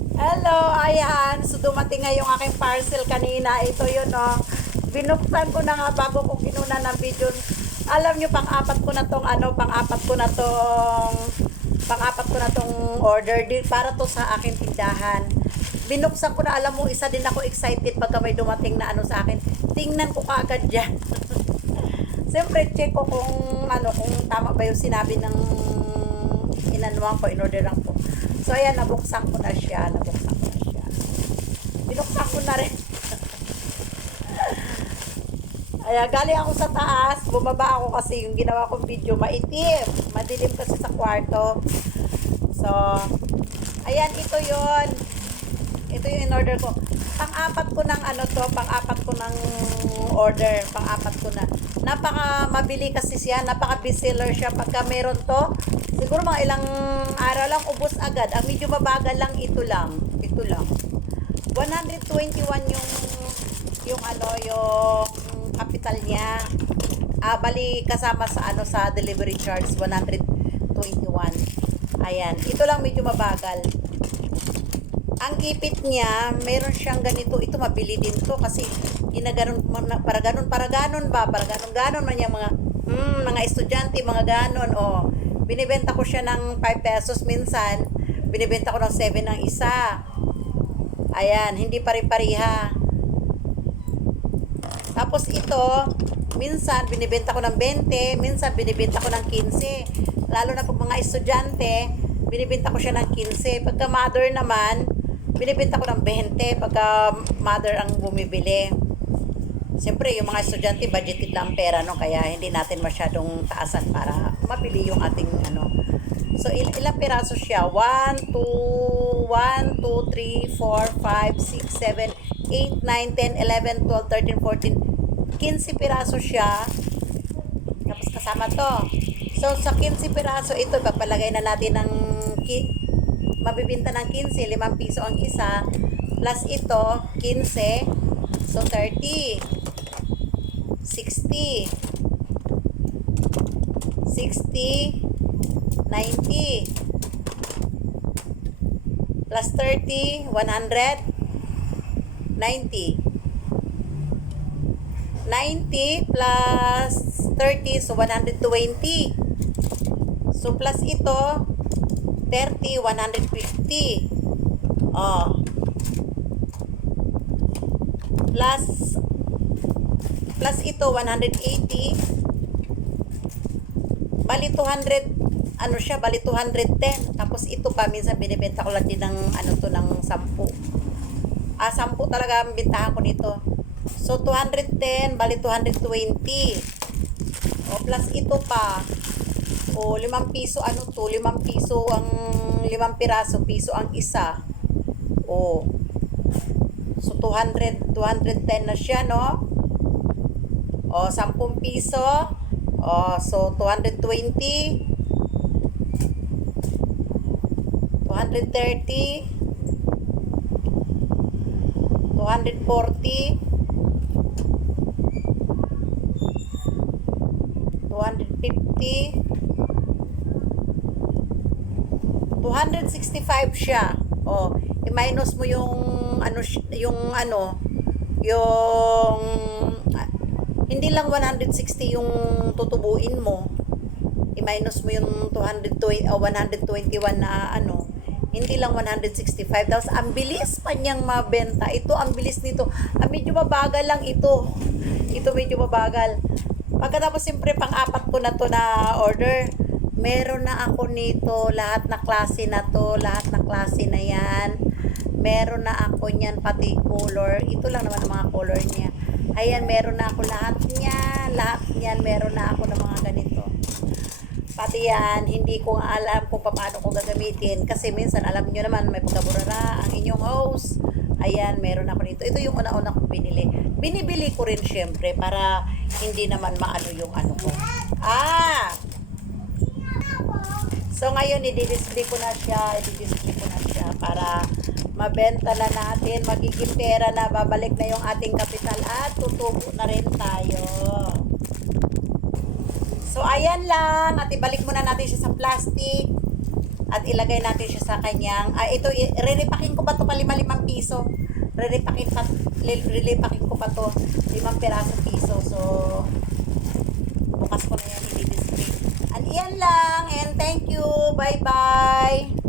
Hello, ayan. So, dumating nga yung aking parcel kanina. Ito yun, oh. Binuksan ko na nga bago ko kinuna ng video. Alam nyo, pang-apat ko na tong, pang-apat ko na tong order. Para to sa akin tindahan. Binuksan ko na, alam mo, isa din ako excited pagka may dumating na sa akin. Tingnan ko kaagad dyan. Siyempre, check ko kung, kung tama ba yung sinabi ng inanuhan ko, in-orderan ko. So, ayan, nabuksan ko na siya. Binuksan ko na rin. Ayan, galing ako sa taas. Bumaba ako kasi yung ginawa kong video maitim. Madilim kasi sa kwarto. So, ayan, ito yon. Ito yung in-order ko. Pang-apat ko ng pang-apat ko ng order. Pang-apat ko na. Napaka mabili kasi siya. Napaka bestseller siya. Pagka meron to, siguro mga ilang araw lang, ubos agad. Ang medyo mabagal lang, ito lang. 121 yung capital niya. Bali kasama sa delivery charge 121. Ayan, ito lang medyo mabagal. Ang ipit niya, meron siyang ganito. Ito mabili din to kasi ginaganon para ganon man yung mga estudyante, mga ganon. Binibenta ko siya ng 5 pesos minsan. Binibenta ko ng 7 ang isa. Ayan, hindi pare-pareha. Tapos ito, minsan binibenta ko ng 20, minsan binibenta ko ng 15. Lalo na pag mga estudyante, binibenta ko siya ng 15. Pagka mother naman, binibenta ko ng 20 pagka mother ang bumibili. Siyempre, yung mga estudyante, budgeted lang pera, no? Kaya hindi natin masyadong taasan para mabili yung ating So, ilang piraso siya? 1, 2, 3, 4, 5, 6, 7, 8, 9, 10, 11, 12, 13, 14, 15 piraso siya. Tapos kasama to. So, sa 15 piraso, ito, papalagay na natin ng mabibinta ng 15, 5 piso ang isa. Plus ito, 15. So, 30. 60. 60. 90. Plus 30, 100. 90. 90 plus 30, so 120. So, plus ito, 30, 150. Plus ito, 180. Bali 200, bali 210. Tapos ito pa, minsan binibenta ko lang din ng, ng 10. 10 talaga ang bintahan ko nito. So, 210, bali 220. Plus ito pa. 5 piso, 5 piso ang 5 piraso, piso ang isa. So, 210 na siya, no? 10 piso. So, 220. 230. 240. 250. 265 siya. I-minus mo yung hindi lang 160 yung tutubuin mo. I-minus mo yung 121 na hindi lang 165. Tapos ang bilis pa niyang mabenta. Ito, ang bilis nito. Medyo mabagal lang ito. Ito medyo mabagal. Pagkatapos siyempre pang-apat ko na to na order. Meron na ako nito, lahat na klase na to, lahat na klase na yan. Meron na ako niyan, pati color. Ito lang naman ang mga color niya. Ayan, meron na ako lahat niyan. Lahat niyan, meron na ako ng mga ganito. Pati yan, hindi ko alam kung paano ko gagamitin. Kasi minsan, alam niyo naman, may pagkaburara ang inyong host. Ayan, meron ako nito. Ito yung una-una kong binili. Binibili ko rin syempre para hindi naman maano yung ko. So, ngayon, i-display ko na siya para mabenta na natin, magiging pera na, babalik na yung ating kapital at tutubo na rin tayo. So, ayan lang. At ibalik muna natin siya sa plastic. At ilagay natin siya sa kanyang, ito, re-repakin ko pa to pa 5 piso. Re-repakin ko pa to 5 piraso piso. So, bukas ko na yan i-display. And iyan lang. And thank you. Bye-bye.